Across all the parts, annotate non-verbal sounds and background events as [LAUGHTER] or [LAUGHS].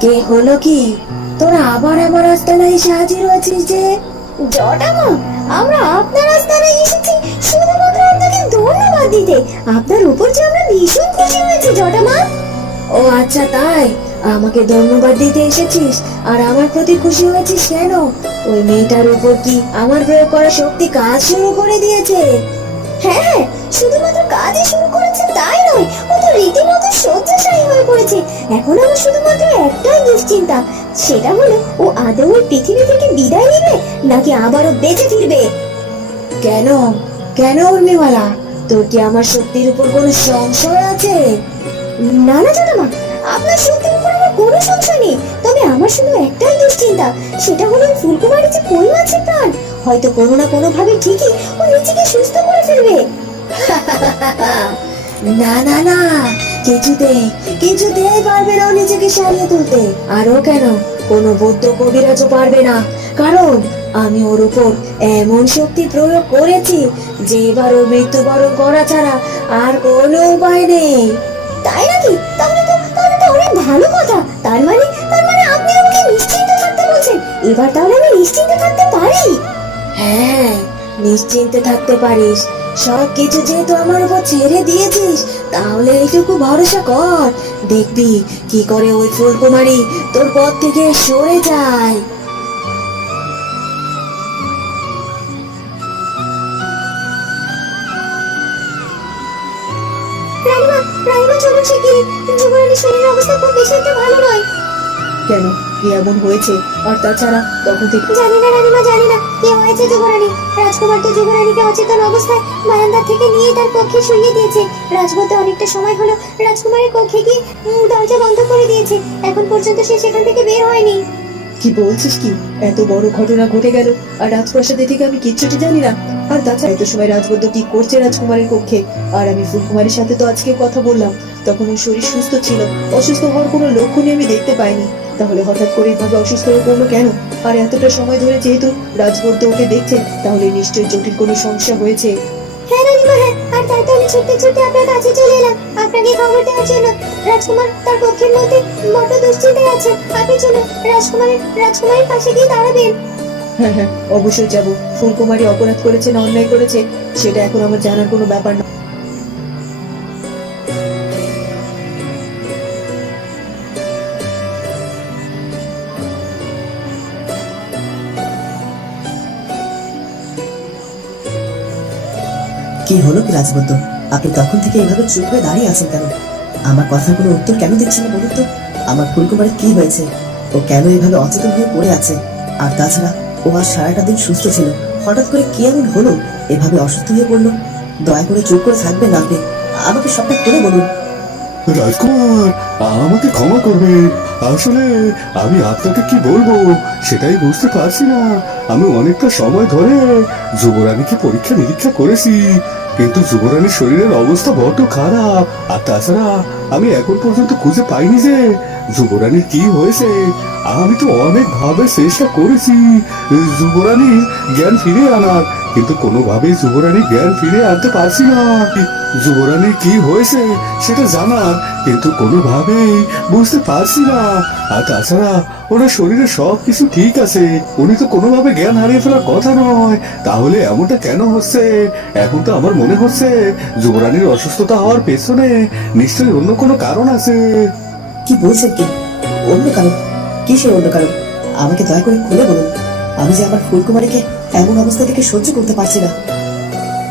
কে হলো কি? তোরা আবার আমার আস্তানায় এসে হাজির হয়েছিস যে? জটামা আমরা আপনার আস্তানায় এসেছি শুধুমাত্র আপনাকে ধন্যবাদ দিতে। আপনার উপর যে আমরা ভীষণ খুশি হয়েছি জটামা ও আচ্ছা তাই? আমাকে ধন্যবাদ দিতে এসেছিস? আর আমার প্রতি খুশি হয়েছিস কেন? ওই মেয়েটার উপর কি আমার প্রয়োগ করা শক্তি কাজ শুরু করে দিয়েছে? হ্যাঁ শুধুমাত্র কাজই শুরু করেছে তাই নয় তো রীতিমতো শয্যাশায়ী হয়ে পড়েছে এখন আমার শুধুমাত্র একটাই দুশ্চিন্তা সেটা হলো ও আদৌ ওই পৃথিবী থেকে বিদায় নেবে নাকি আবারও বেঁচে ফিরবে? কেন? কেন উর্মিমালা? তোর কি আমার শক্তির উপর কোনো সংশয় আছে? না না জটামা আপনার শক্তির উপর আমার কোনো সংশয় নেই। তবে আমার শুধু একটাই দুশ্চিন্তা সেটা হলো ফুলকুমারি যে কই মাছের প্রাণ হয়তো কোনো না কোনো ভাবে ঠিকই ও নিজেকে সুস্থ করে ফেলবে। [LAUGHS] না না না। কিছুতেই কিছুতেই পারবে না নিজেকে সারিয়ে তুলতে। আরও কেন? কোনো বৌদ্ধ কবিরাজও পারবে না। কারণ আমি ওর উপর এমন শক্তি প্রয়োগ করেছি যে এবার ওর মৃত্যুবরণ করা ছাড়া আর কোনো উপায় নেই। তাই নাকি? তাহলে তো তাহলে তো অনেক ভালো কথা। তার মানে তার মানে আপনি আমাকে নিশ্চিন্ত থাকতে বলছেন। এবার তাহলে আমি নিশ্চিন্ত থাকতে পারি। হ্যাঁ। নিশ্চিন্তে থাকতে পারিস। সব কিছু যেহেতু আমার উপর ছেড়ে দিয়েছিস তাহলে এইটুকু ভরসা কর। দেখবি কি করে ওই ফুলকুমারী তোর পথ থেকে সরে যায়। রানীমা রানীমা চলুন শিগগিরই শরীরের অবস্থা খুব বেশি একটা ভালো নয়। কেন? কি এমন হয়েছে আর তাছাড়া তখন থেকে জানি না রানীমা জানি না কি হয়েছে যুবরানী। রাজকুমার তো যুবরানীকে অচেতন অবস্থায় বারান্দার থেকে নিয়ে তার কক্ষে শুইয়ে দিয়েছে। রাজবতে অনেকটা সময় হলো রাজকুমারের কক্ষে গিয়ে দরজা বন্ধ করে দিয়েছে। এখন পর্যন্ত সে সেখান থেকে বের হয়নি। কি বলছিস কি? এত বড় ঘটনা ঘটে গেল আর রাজপ্রাসাদে থেকে আমি কিচ্ছুটি জানি না। আর তাছাড়া এত সময় রাজবদ্ধ কি করছে রাজকুমারের কক্ষে? আর আমি ফুলকুমারের সাথে তো আজকে কথা বললাম। তখন ওর শরীর সুস্থ ছিল। অসুস্থ হওয়ার কোনো লক্ষণই আমি দেখতে পাইনি। তাহলে হঠাৎ করে এইভাবে অসুস্থ হয়ে পড়ল কেন? আর এতটা সময় ধরে যেহেতু রাজবদ্ধ ওকে দেখছে তাহলে নিশ্চয়ই জটিল কোনো সমস্যা হয়েছে। হ্যাঁ রানীমা হ্যাঁ। আর তাই তো আমি ছুটতে ছুটতে আপনার কাছে চলে এলাম। আপনাকে খবর দেওয়ার জন্য। রাজকুমার তার কক্ষের মধ্যে বড় দুশ্চিন্তায় আছে। আপনি চলুন রাজকুমারের রাজকুমারের পাশে গিয়ে দাঁড়াবেন। হ্যাঁ হ্যাঁ। অবশ্যই যাব। ফুলকুমারী অপরাধ করেছে না অন্যায় করেছে সেটা এখন আমার জানার কোনো ব্যাপার না। কি হলো কি রাজবদ্ধ আপনি তখন থেকে এভাবে চুপ হয়ে দাঁড়িয়ে আছেন কেন? আমার কথার কোনো উত্তর কেন দিচ্ছেন না বলুন তো? আমার ফুলকুমারের কি হয়েছে? ও কেন এভাবে অচেতন হয়ে পড়ে আছে? আর তাছাড়া, ও আর সারাটা দিন সুস্থ ছিল। হঠাৎ করে কি এমন হলো? এভাবে অসুস্থ হয়ে পড়ল? দয়া করে চুপ করে থাকবেন আপনি। আমাকে সবটা করে বলুন। রাজকুমার, আমাকে ক্ষমা করবে। আসলে আমি আপনাকে কি বলব, সেটাই বুঝতে পারছি না। আমি অনেকটা সময় ধরে যুবরানীকে পরীক্ষা নিরীক্ষা করেছি, কিন্তু যুবরানীর শরীরের অবস্থা বড্ড খারাপ। আর তাছাড়া আমি এখন পর্যন্ত খুঁজে পাইনি যে যুবরানীর কি হয়েছে। আমি তো অনেক ভাবে চেষ্টা করেছি যুবরানী জ্ঞান ফিরিয়ে আনার। কিন্তু কোনোভাবেই যুবরানী জ্ঞান ফিরে আনতে পারছি না। যুবরানীর কি হয়েছে সেটা জানার কিন্তু কোনোভাবেই বুঝতে পারছি না। আর তাছাড়া ওনার শরীরে সব কিছু ঠিক আছে, উনি তো কোনোভাবে জ্ঞান হারিয়ে ফেলার কথা নয়। তাহলে এমনটা কেন হচ্ছে? এখন তো আমার মনে হচ্ছে যুবরানীর অসুস্থতা হওয়ার পেছনে নিশ্চয়ই অন্য কোনো কারণ আছে। কি বলছেন কি? অন্য কারণ? কিসের অন্য কারণ? আমাকে দয়া করে খুলে বলুন। আমি যে আমার ফুলকুমারীকে এমন অবস্থা থেকে সহ্য করতে পারছি না।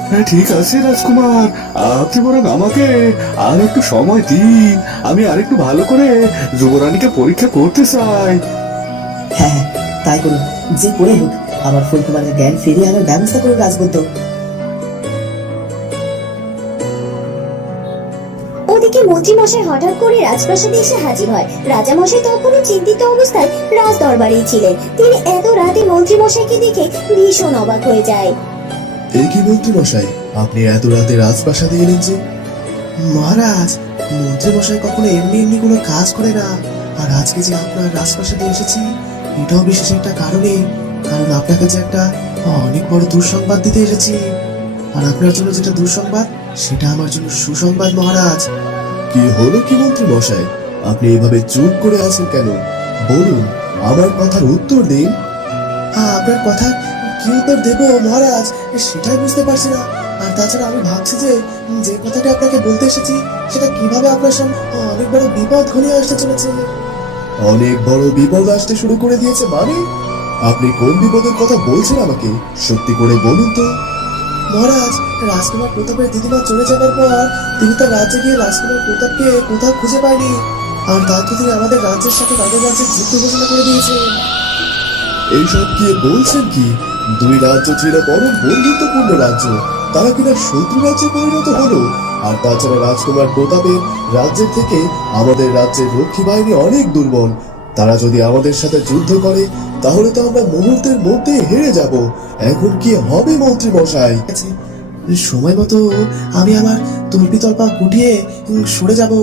হ্যাঁ ঠিক আছে রাজকুমার। আপনি বরং আমাকে আর একটু সময় দিন। আমি আর একটু ভালো করে যুবরানীকে পরীক্ষা করতে চাই। হ্যাঁ হ্যাঁ তাই করুন। যে করে হোক আমার ফুলকুমারের জ্ঞান ফিরিয়ে আনার ব্যবস্থা করুন রাজবদ্ধ মন্ত্রী হঠাৎ করে রাজপ্রাসাদে এসে হাজির হয়। রাজা মশাই তখনও চিন্তিত অবস্থায় রাজ দরবারেই ছিলেন। তিনি এত রাতে মন্ত্রী মশাইকে দেখে ভীষণ অবাক হয়ে যায়। এই কি মন্ত্রী মশাই? আপনি এত রাতে রাজপ্রাসাদে এলেন যে? মহারাজ, মন্ত্রী মশাই কখনো এমনি এমনি কোনো কাজ করে না। আর আজকে যে আপনার রাজপ্রাসাদে এসেছি, এটাও বিশেষ একটা কারণে। কারণ আপনার কাছে একটা অনেক বড় দুঃসংবাদ দিতে এসেছি। আর আপনার জন্য যেটা দুঃসংবাদ, সেটা আমার জন্য সুসংবাদ মহারাজ। কি হলো কি মন্ত্রী মশাই? আপনি এভাবে চুপ করে আছেন কেন? বলুন, আমার কথার উত্তর দিন। হ্যাঁ আপনার কথা কি উত্তর দেবো মহারাজ? সেটাই বুঝতে পারছি না। আর তাছাড়া আমি ভাবছি যে যে কথাটা আপনাকে বলতে এসেছি, সেটা কীভাবে আপনার সামনে অনেক বড় বিপদ ঘনিয়ে আসতে চলেছে। অনেক বড় বিপদ আসতে শুরু করে দিয়েছে মানে? আপনি কোন বিপদের কথা বলছেন আমাকে? সত্যি করে বলুন তো। মহারাজ, রাজকুমার প্রতাপের দিদিমা চলে যাবার পর তিনি তার রাজ্যে গিয়ে রাজকুমার প্রতাপকে কোথাও খুঁজে পায়নি। আর তারপর তিনি আমাদের রাজ্যের সাথে তাদের রাজ্যের যুদ্ধ ঘোষণা করে দিয়েছেন। এইসব কি বলছেন কি? দুই রাজ্য ছিল পরম বন্ধুত্বপূর্ণ রাজ্য। তারা কিনা শত্রু রাজ্যে পরিণত হলো। আর তাছাড়া রাজকুমার প্রতাপের রাজ্যের থেকে আমাদের রাজ্যের রক্ষী বাহিনী অনেক দুর্বল। তারা যদি আমাদের সাথে যুদ্ধ করে তাহলে তো আমরা মুহূর্তের মধ্যে হেরে যাব। এখন কি হবে মন্ত্রী মশাই সময় মতো আমি আমার তল্পি তল্পা গুটিয়ে সরে যাব।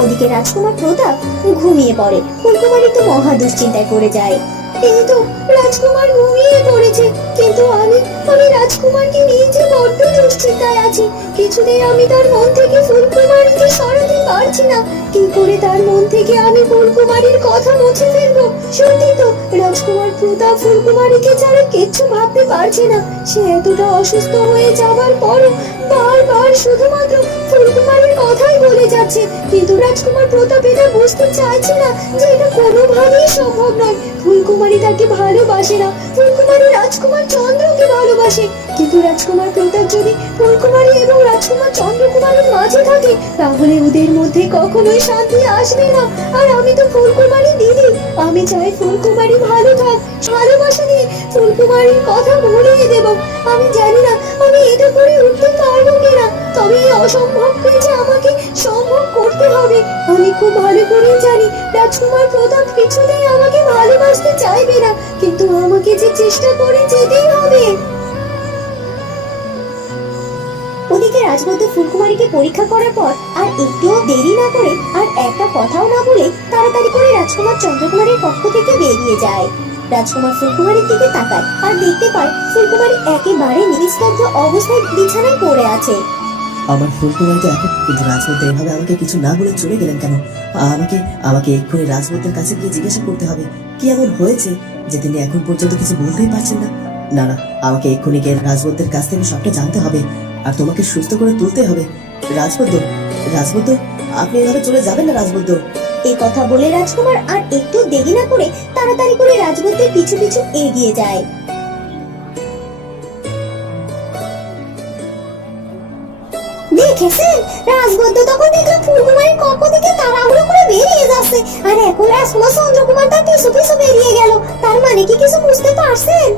ওদিকে রাজকুমার প্রতাপ ঘুমিয়ে পড়ে। ফুলকুমারী তো মহা দুশ্চিন্তায় পড়ে যায়। এই তো রাজকুমার ঘুমিয়ে পড়েছে। কিন্তু আমি আমি রাজকুমারকে নিয়ে যে বড্ড দুশ্চিন্তায় আছি, কিছুতেই আমি তার মন থেকে ফুলকুমারীকে সরাতে পারছি না। কি করে তার মন থেকে আমি ফুলকুমারীর কথা মুছে ফেলব? সত্যি তো, রাজকুমার প্রতাপ ফুলকুমারীকে ছাড়া কিচ্ছু ভাবতে পারছে না। সে এতটা অসুস্থ হয়ে যাবার পরও বারবার শুধুমাত্র ফুলকুমারীর কথাই বলে যাচ্ছে। কিন্তু রাজকুমার প্রতাপ এটা বুঝতে চাইছে না যে এটা কোনোভাবেই সম্ভব নয়। ফুলকুমারী তাকে ভালোবাসে না। ফুলকুমারী রাজকুমার চন্দ্রকে ভালোবাসে। কিন্তু রাজকুমার প্রতাপ যদি ফুলকুমারী এবং রাজকুমার চন্দ্রকুমারের মাঝে থাকে, তাহলে ওদের মধ্যে কখনোই শান্তি আসবে না। আর আমি তো ফুলকুমারী দিদি। আমি চাই ফুলকুমারী ভালো থাক, ভালোবাসা দিয়ে ফুলকুমারীর কথা ভুলিয়ে দেব। আমি জানি না আমি এটা করে উঠতে পারব কিনা, তবে এই অসম্ভবকে যে আমাকে হবে আমি খুব ভালো করেই জানি, রাজকুমার প্রতাপ কিছুতেই আমাকে ভালোবাসতে চাইবে না, কিন্তু আমাকে যে চেষ্টা করে যেতেই হবে। ওদিকে ফুলকুমারীকে পরীক্ষা করার পর আর একটুও দেরি না করে আর একটা কথাও না বলে তাড়াতাড়ি করে রাজকুমার চন্দ্রকুমারের পক্ষ থেকে বেরিয়ে যায়। রাজকুমার ফুলকুমারীর দিকে তাকায় আর দেখতে পায় ফুলকুমারী একেবারে নিস্তব্ধ অবস্থায় বিছানায় পড়ে আছে। আমার তো এখন কিন্তু রাজবদ্দ এভাবে আমাকে কিছু না বলে চলে গেলেন কেন? আমাকে আমাকে এক্ষুনি রাজবদ্দের কাছে গিয়ে জিজ্ঞাসা করতে হবে। কি এমন হয়েছে যে তিনি এখন পর্যন্ত কিছু বলতেই পারছেন না? না না, আমাকে এক্ষুনি গিয়ে রাজবদ্দের কাছ থেকে সবটা জানতে হবে আর তোমাকে সুস্থ করে তুলতে হবে। রাজবদ্দ রাজবদ্দ আপনি এভাবে চলে যাবেন না রাজবদ্দ এই কথা বলে রাজকুমার আর একটু দেরি না করে তাড়াতাড়ি করে রাজবদ্দের পিছু পিছু এগিয়ে যায়। দেখেছেন? রাজবদ্ধ তখন দেখলাম ফুলকুমারীর কক্ষ থেকে তাড়াহুড়ো করে বেরিয়ে যাচ্ছে। আর এখন রাজকুমার চন্দ্রকুমার তার পিছু পিছু বেরিয়ে গেল। তার মানে কি কিছু বুঝতে পারছেন?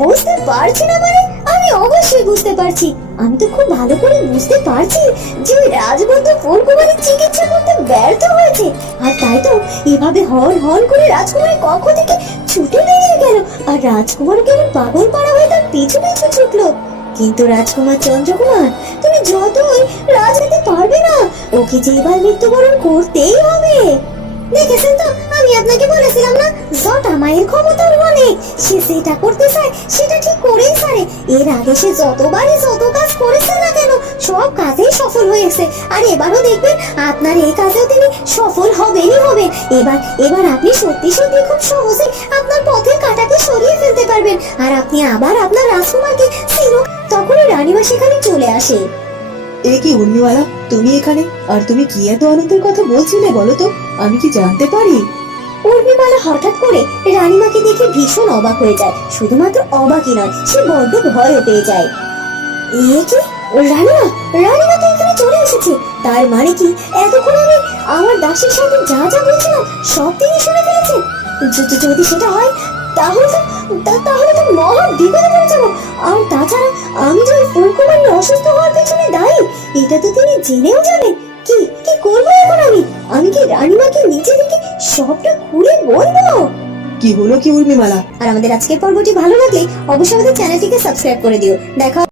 বুঝতে পারছি না মানে? আমি অবশ্যই বুঝতে পারছি। আমি তো খুব ভালো করে বুঝতে পারছি যে ওই রাজবদ্ধ ফুলকুমারীর চিকিৎসা করতে ব্যর্থ হয়েছে। আর তাই তো এভাবে হন হন করে রাজকুমারী কক্ষ থেকে ছুটে বেরিয়ে গেল। আর রাজকুমার কেমন পাগল পাড়া হয়ে তার পিছু পিছু ছুটলো। কিন্তু রাজকুমার চন্দ্রকুমার, তুমি যতই রাজ হতে পারবে না, ওকে যে এবার মৃত্যুবরণ করতেই হবে। দেখেছেন তো? আমি আপনাকে বলেছিলাম না, জটা মায়ের ক্ষমতার অনেক। সে যেটা করতে চায়, সেটা ঠিক করেই ছাড়ে। এর আগে সে যতবারই যত কাজ করেছে না কেন, সব কাজেই সফল হয়েছে। আর এবারও দেখবেন, আপনার এই কাজেও তিনি সফল হবেনই হবেন এবার এবার আপনি সত্যি সত্যি খুব সহজে আপনার পথের কাটাকে সরিয়ে ফেলতে পারবেন। আর আপনি আবার আপনার রাজকুমারকে তখনই রানীমা সেখানে চলে আসে। এ কি তুমি এখানে? আর তুমি কি এত আনন্দের কথা বলছিলে বলো তো? আমি কি জানতে পারি? উর্মিমালা হঠাৎ করে রানীমাকে দেখে ভীষণ অবাক হয়ে যায়। শুধুমাত্র অবাকই নয়, সে বড্ড পেয়ে যায়। এ কি? রানীমা রানীমা তো এখানে চলে এসেছে। তার মানে কি? এতক্ষণ আমি আমার দাসের সাথে যা যা বলছিলাম, সব তিনি শুনে য- যদি সেটা হয়, তাহলে তো তাহলে তো মহা বিপদে আর তাছাড়া আমি যে ফুল ফুলকুমারীর অসুস্থ হওয়ার পেছনে দায়ী এটা তো তিনি জেনেও জানেন কি কি করব এখন আমি? আমি কি রানীমাকে নিচে থেকে সবটা খুলে বলব? কি হলো কি উর্মিমালা? আর আমাদের আজকের পর্বটি ভালো লাগলে অবশ্যই আমাদের চ্যানেলটিকে সাবস্ক্রাইব করে দিও। দেখা